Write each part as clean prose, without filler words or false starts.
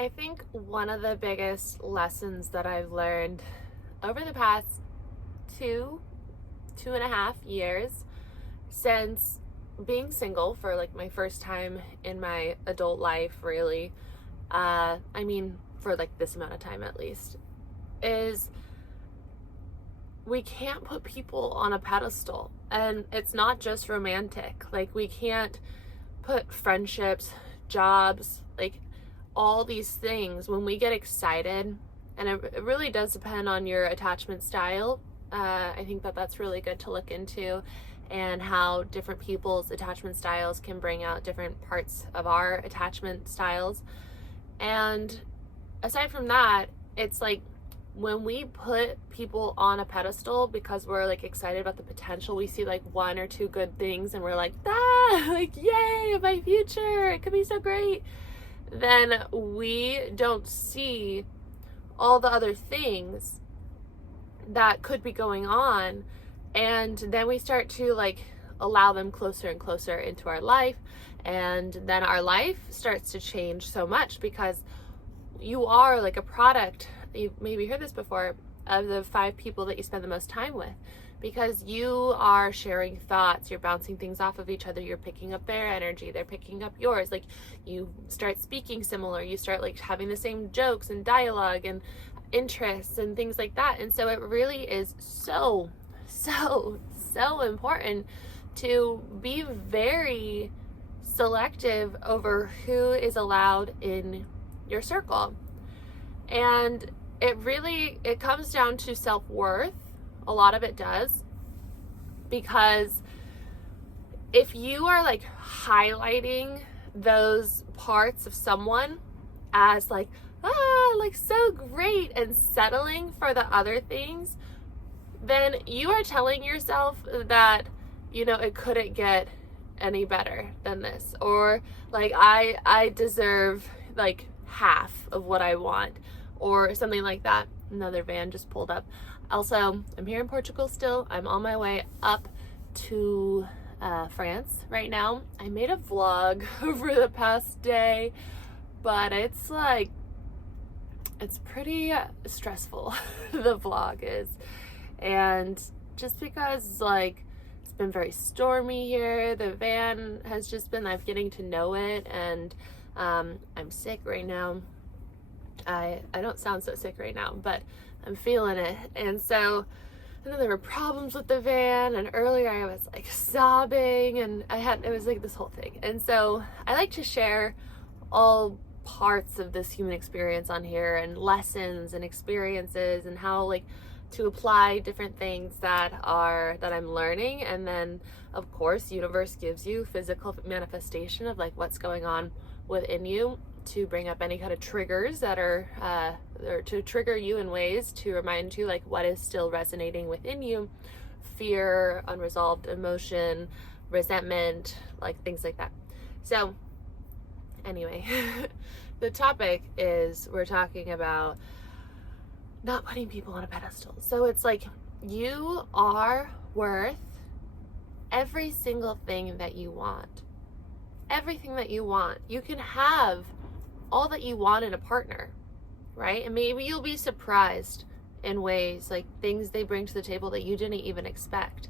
I think one of the biggest lessons that I've learned over the past 2.5 years since being single for like my first time in my adult life, really, I mean, for like this amount of time at least, is we can't put people on a pedestal. And it's not just romantic. Like, we can't put friendships, jobs, like all these things. When we get excited, and it really does depend on your attachment style. I think that that's really good to look into, and how different people's attachment styles can bring out different parts of our attachment styles. And aside from that, it's like when we put people on a pedestal because we're like excited about the potential, we see like one or two good things and we're like, like, yay, my future, it could be so great. Then we don't see all the other things that could be going on. And then we start to like allow them closer and closer into our life. And then our life starts to change so much because you are like a product, you've maybe heard this before, of the 5 people that you spend the most time with, because you are sharing thoughts, you're bouncing things off of each other, you're picking up their energy, they're picking up yours. Like, you start speaking similar, you start like having the same jokes and dialogue and interests and things like that. And so it really is so important to be very selective over who is allowed in your circle. And it comes down to self-worth. A lot of it does, because if you are like highlighting those parts of someone as like so great, and settling for the other things, then you are telling yourself that, it couldn't get any better than this, or like I deserve like half of what I want, or something like that. Another van just pulled up. Also, I'm here in Portugal still. I'm on my way up to France right now. I made a vlog over the past day, but it's pretty stressful. The vlog is. And just because like it's been very stormy here, the van has just been, I'm getting to know it, and I'm sick right now. I don't sound so sick right now, but I'm feeling it. And so, and then there were problems with the van, and earlier I was like sobbing, and it was like this whole thing. And so I like to share all parts of this human experience on here, and lessons and experiences, and how like to apply different things that I'm learning. And then of course, universe gives you physical manifestation of like what's going on within you, to bring up any kind of triggers that are or to trigger you in ways to remind you like what is still resonating within you: fear, unresolved emotion, resentment, like things like that. So anyway, the topic is, we're talking about not putting people on a pedestal. So it's like, you are worth every single thing that you want. Everything that you want. You can have all that you want in a partner, right? And maybe you'll be surprised in ways, like things they bring to the table that you didn't even expect.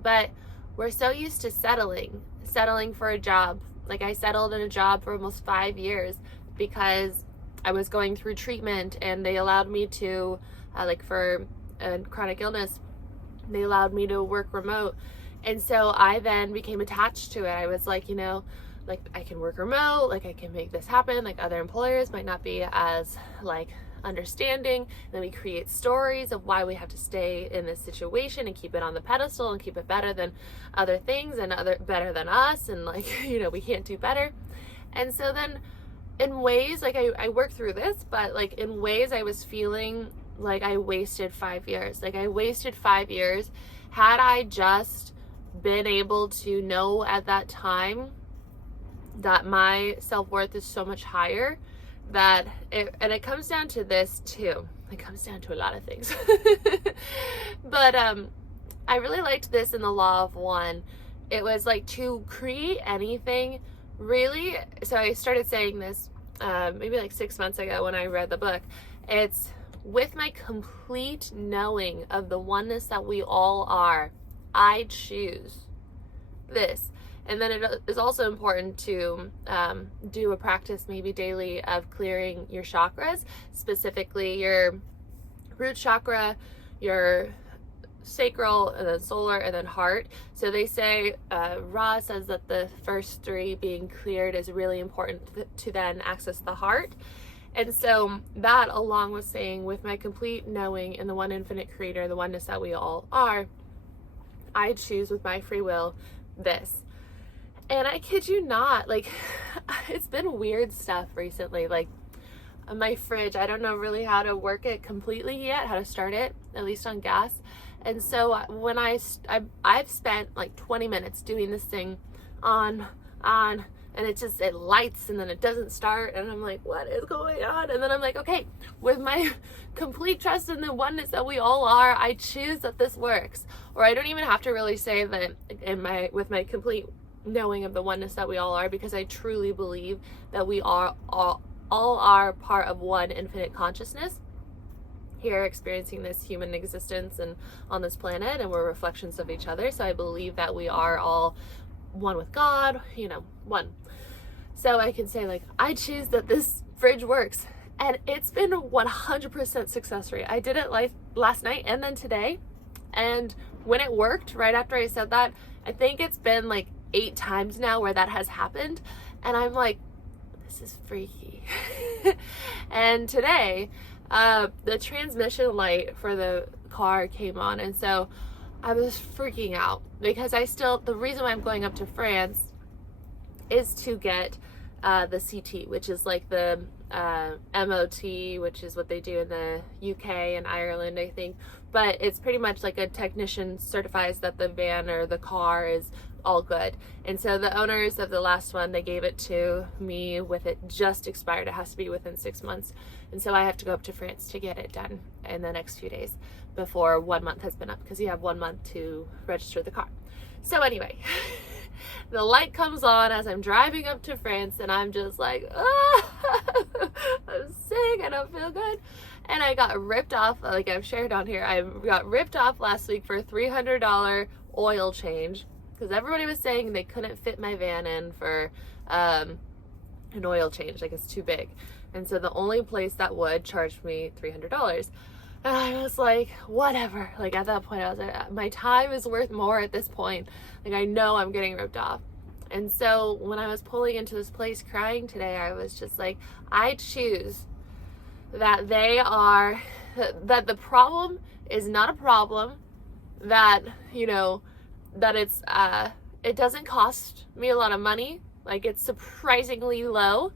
But we're so used to settling for a job. Like, I settled in a job for almost 5 years because I was going through treatment, and they allowed me to, like for a chronic illness, they allowed me to work remote. And so I then became attached to it. I was like, like, I can work remote, like I can make this happen, like other employers might not be as like understanding. And then we create stories of why we have to stay in this situation and keep it on the pedestal and keep it better than other things and better than us, and like, we can't do better. And so then in ways, like I worked through this, but like in ways I was feeling like I wasted 5 years. Like, I wasted 5 years. Had I just been able to know at that time that my self-worth is so much higher, and it comes down to this too. It comes down to a lot of things. But I really liked this in the Law of One. It was like, to create anything, really, so I started saying this, maybe like 6 months ago when I read the book. It's with my complete knowing of the oneness that we all are, I choose this. And then it is also important to do a practice maybe daily of clearing your chakras, specifically your root chakra, your sacral, and then solar, and then heart. So they say, Ra says that the first three being cleared is really important to then access the heart. And so that, along with saying, with my complete knowing in the one infinite creator, the oneness that we all are, I choose with my free will this. And I kid you not, like, it's been weird stuff recently. Like, my fridge, I don't know really how to work it completely yet, how to start it, at least on gas. And so when I've spent like 20 minutes doing this thing on, and it lights and then it doesn't start. And I'm like, what is going on? And then I'm like, okay, with my complete trust in the oneness that we all are, I choose that this works. Or I don't even have to really say that with my complete knowing of the oneness that we all are, because I truly believe that we are all are part of one infinite consciousness here experiencing this human existence and on this planet, and we're reflections of each other. So I believe that we are all one with God, one. So I can say, like, I choose that this fridge works, and it's been 100% success rate. I did it last night and then today, and when it worked right after I said that, I think it's been like 8 times now where that has happened, and I'm like, this is freaky. And today the transmission light for the car came on, and so I was freaking out because the reason why I'm going up to France is to get the CT, which is like the MOT, which is what they do in the UK and Ireland, I think. But it's pretty much like a technician certifies that the van or the car is all good. And so the owners of the last one, they gave it to me with it just expired. It has to be within 6 months. And so I have to go up to France to get it done in the next few days before 1 month has been up, because you have 1 month to register the car. So anyway, the light comes on as I'm driving up to France, and I'm just like, I'm sick, I don't feel good. And I got ripped off, like I've shared on here, I got ripped off last week for a $300 oil change, because everybody was saying they couldn't fit my van in for an oil change, like it's too big. And so the only place that would charge me $300. And I was like, whatever. Like at that point, I was like, my time is worth more at this point. Like I know I'm getting ripped off. And so when I was pulling into this place crying today, I was just like, I choose that that the problem is not a problem, that, that it doesn't cost me a lot of money. Like it's surprisingly low,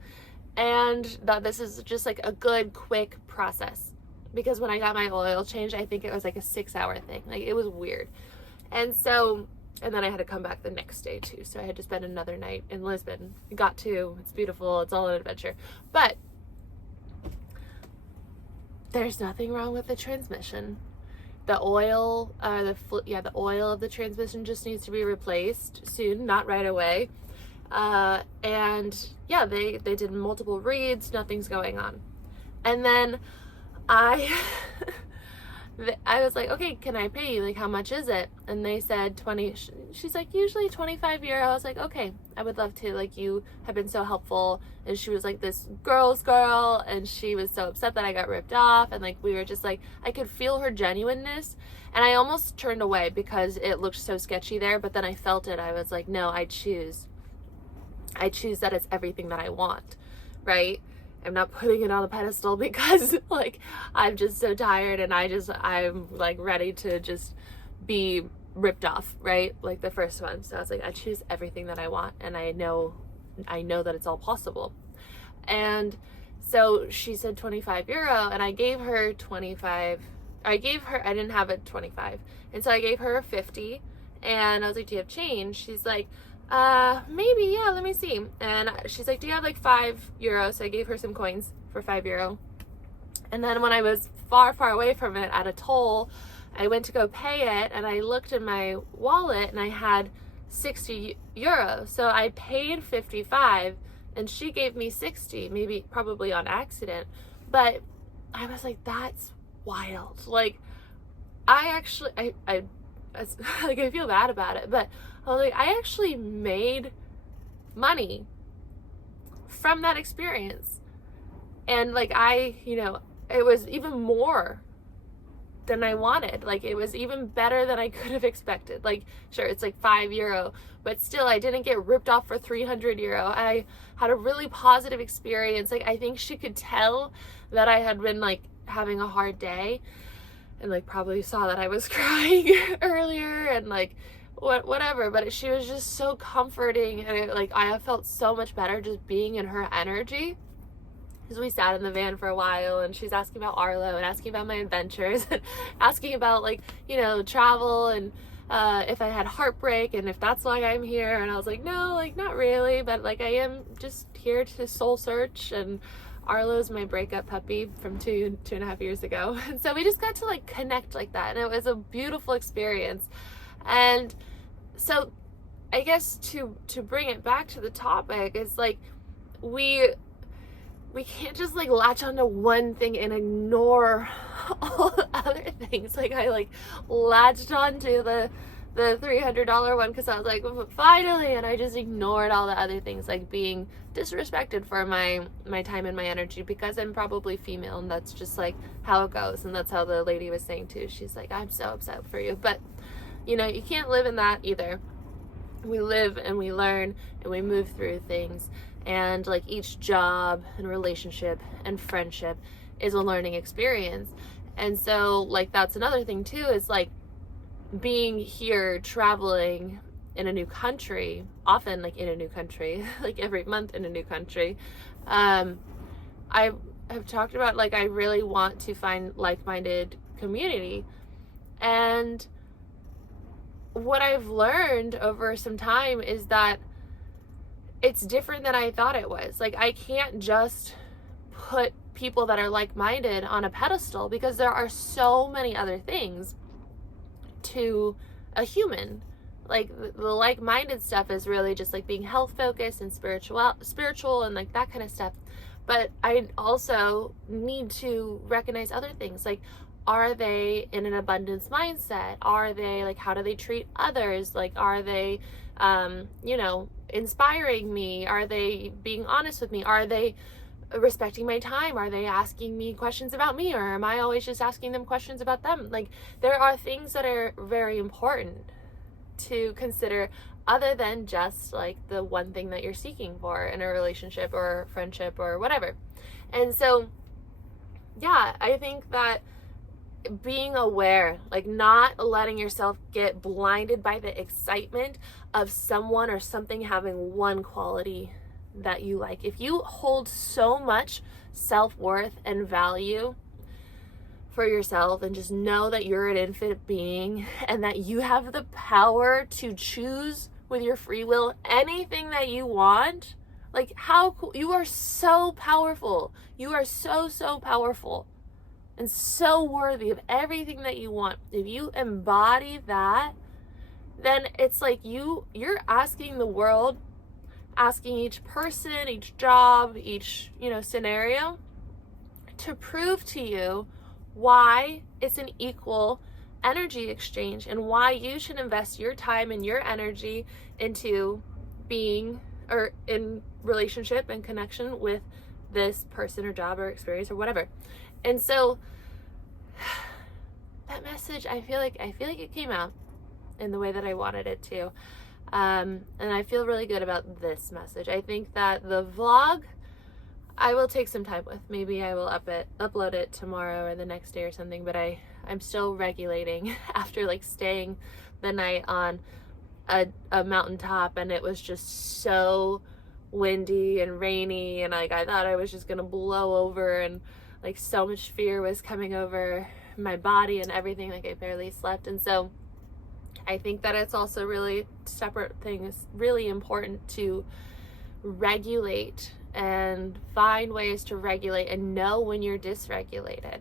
and that this is just like a good, quick process. Because when I got my oil change, I think it was like a 6-hour thing. Like it was weird. And then I had to come back the next day too. So I had to spend another night in Lisbon. Got to, it's beautiful. It's all an adventure. But there's nothing wrong with the transmission. The oil, the oil of the transmission just needs to be replaced soon, not right away. And yeah, they did multiple reads, nothing's going on. And then I was like, okay, can I pay you? Like, how much is it? And they said 20, she's like, usually 25 euro. I was like, okay, I would love to, like, you have been so helpful. And she was like this girl's girl, and she was so upset that I got ripped off. And like, we were just like, I could feel her genuineness, and I almost turned away because it looked so sketchy there. But then I felt it. I was like, no, I choose that it's everything that I want, right? I'm not putting it on a pedestal because like I'm just so tired, and I'm like ready to just be ripped off, right? Like the first one. So I was like, I choose everything that I want, and I know that it's all possible. And so she said 25 euro, and I gave her 25. I didn't have it 25. And so I gave her 50, and I was like, do you have change? She's like, maybe, yeah, let me see. And she's like, do you have like 5 euros? So I gave her some coins for 5 euro. And then when I was far, far away from it at a toll, I went to go pay it, and I looked in my wallet, and I had 60 euros. So I paid 55 and she gave me 60, maybe probably on accident. But I was like, that's wild. Like, I actually, I like, I feel bad about it, but I was like, I actually made money from that experience. And like, it was even more than I wanted. Like, it was even better than I could have expected. Like, sure, it's like €5, but still, I didn't get ripped off for €300. I had a really positive experience. Like, I think she could tell that I had been like having a hard day, and like probably saw that I was crying earlier, and like whatever, but she was just so comforting, and I felt so much better just being in her energy. Because we sat in the van for a while, and she's asking about Arlo and asking about my adventures and asking about like, travel, and if I had heartbreak and if that's why I'm here. And I was like, no, like not really, but like I am just here to soul search. And Arlo's my breakup puppy from 2.5 years ago. And so we just got to like connect like that, and it was a beautiful experience. And so I guess to bring it back to the topic, is like we can't just like latch onto one thing and ignore all the other things. Like, I like latched onto the $300 one because I was like, finally, and I just ignored all the other things, like being disrespected for my time and my energy, because I'm probably female, and that's just like how it goes. And that's how the lady was saying too. She's like, I'm so upset for you, but you can't live in that either. We live and we learn and we move through things. And like each job and relationship and friendship is a learning experience. And so like that's another thing too, is like being here, traveling in a new country, often like in a new country, like every month in a new country. I have talked about like I really want to find like-minded community. And what I've learned over some time is that it's different than I thought it was. Like, I can't just put people that are like-minded on a pedestal, because there are so many other things to a human. Like, the like-minded stuff is really just like being health focused and spiritual and like that kind of stuff. But I also need to recognize other things. Like, are they in an abundance mindset? Are they like, how do they treat others? Like, are they inspiring me? Are they being honest with me? Are they respecting my time? Are they asking me questions about me, or am I always just asking them questions about them? Like, there are things that are very important to consider, other than just like the one thing that you're seeking for in a relationship or friendship or whatever. And so yeah, I think that being aware, like not letting yourself get blinded by the excitement of someone or something having one quality that you like. If you hold so much self-worth and value for yourself, and just know that you're an infinite being and that you have the power to choose with your free will anything that you want, like, how cool. You are so powerful. You are so powerful and so worthy of everything that you want. If you embody that, then it's like you're asking the world, asking each person, each job, each scenario, to prove to you why it's an equal energy exchange, and why you should invest your time and your energy into being, or in relationship and connection with this person or job or experience or whatever. And so that message, I feel like it came out in the way that I wanted it to. And I feel really good about this message. I think that the vlog, I will take some time with. Maybe I will upload it tomorrow or the next day or something, but I'm still regulating after like staying the night on a mountaintop, and it was just so windy and rainy, and like I thought I was just gonna blow over, and like so much fear was coming over my body and everything. Like, I barely slept. And so I think that it's also really separate things, really important to regulate and find ways to regulate and know when you're dysregulated.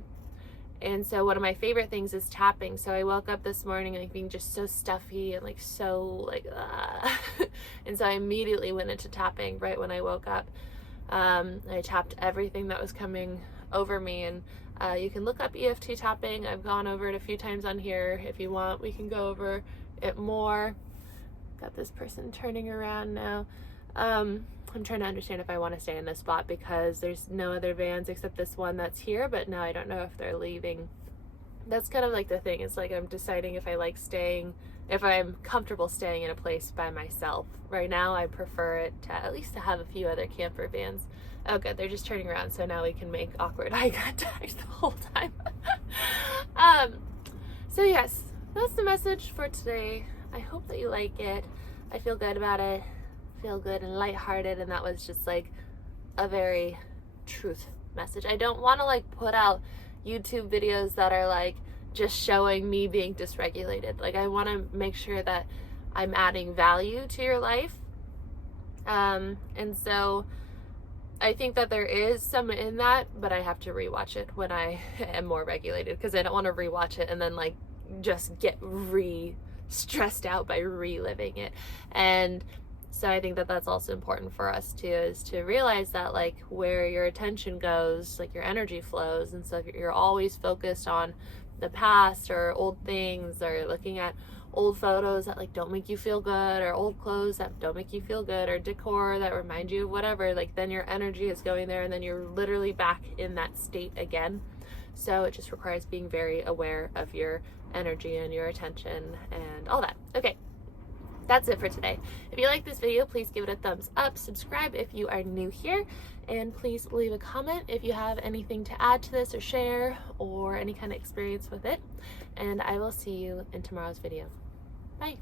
And so one of my favorite things is tapping. So I woke up this morning like being just so stuffy and like so like and so I immediately went into tapping right when I woke up. I tapped everything that was coming over me, and you can look up EFT tapping. I've gone over it a few times on here. If you want, we can go over it more. Got this person turning around now. I'm trying to understand if I want to stay in this spot because there's no other vans except this one that's here, but now I don't know if they're leaving. That's kind of like the thing. It's like I'm deciding if I like staying, if I'm comfortable staying in a place by myself. Right now I prefer it to at least to have a few other camper vans. Oh good, they're just turning around, so now we can make awkward eye contact the whole time. So yes, that's the message for today. I hope that you like it. I feel good about it. Feel good and lighthearted, and that was just like a very truth message. I don't want to like put out YouTube videos that are like just showing me being dysregulated. Like I want to make sure that I'm adding value to your life. And so I think that there is some in that, but I have to rewatch it when I am more regulated, because I don't want to rewatch it and then like just get stressed out by reliving it. And so I think that that's also important for us too, is to realize that like where your attention goes, like your energy flows. And so if you're always focused on the past or old things, or looking at old photos that like don't make you feel good, or old clothes that don't make you feel good, or decor that remind you of whatever, like then your energy is going there and then you're literally back in that state again. So it just requires being very aware of your energy and your attention and all that. Okay. That's it for today. If you like this video, please give it a thumbs up, subscribe if you are new here, and please leave a comment if you have anything to add to this or share or any kind of experience with it. And I will see you in tomorrow's video. Bye.